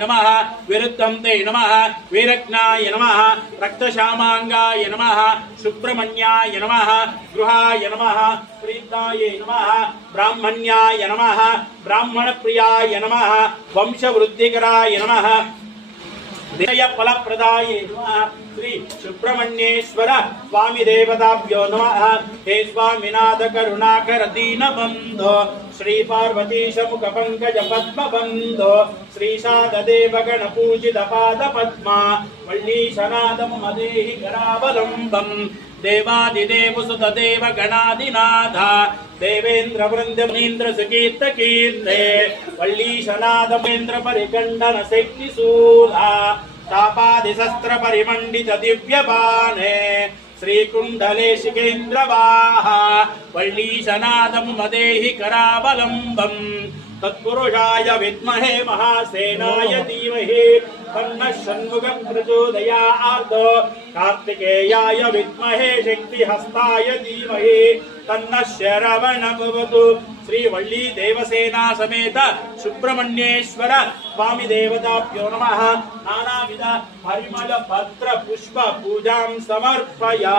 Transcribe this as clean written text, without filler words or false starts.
नमः विरुद्धं ते नमः वीरज्ञाय नमः रक्तश्यामांगाय नमः सुब्रह्मण्याय नमः गृहाय नमः प्रीताय नमः ब्राह्मण्याय नमः ब्राह्मणप्रियाय नमः वंशवृद्धिकराय नमः देय फलप्रदाय नमः श्री सुब्रह्मण्येश्वर स्वामी देवताभ्यो नमः हे स्वामिनाथ करुणाकर दीनबन्धो श्री पार्वतीश मुख पंकज पद्म बन्धो श्री शारदेव गण पूजित पाद पद्मा वल्लीशनादम मदेहि करावलंबम् देवादिदेव सुत देव गणादिनाथ देवेन्द्र वृंद मुनीन्द्र सुकीर्त कीर्ते वल्लीशनादमेन्द्र परिकंडन शक्ति सूला तापादि शस्त्र परिमंडित दिव्य बाणे श्रीकुंडले शिखेन्द्रवाहा वल्लीशनादं मदेहि करावलंबम् तत्पुरुषाय विद्महे महासेनाय धीमहि तन्नः षण्मुखः प्रचोदयात् कार्तिकेयाय विद्महे शक्तिहस्ताय धीमहि तन्नः शरवणः भवतु श्री वल्ली देवसेना समेत सुब्रह्मण्येश्वर स्वामी देवताभ्यो नमः नानाविध परिमल पत्र पुष्प पूजां समर्पयामि।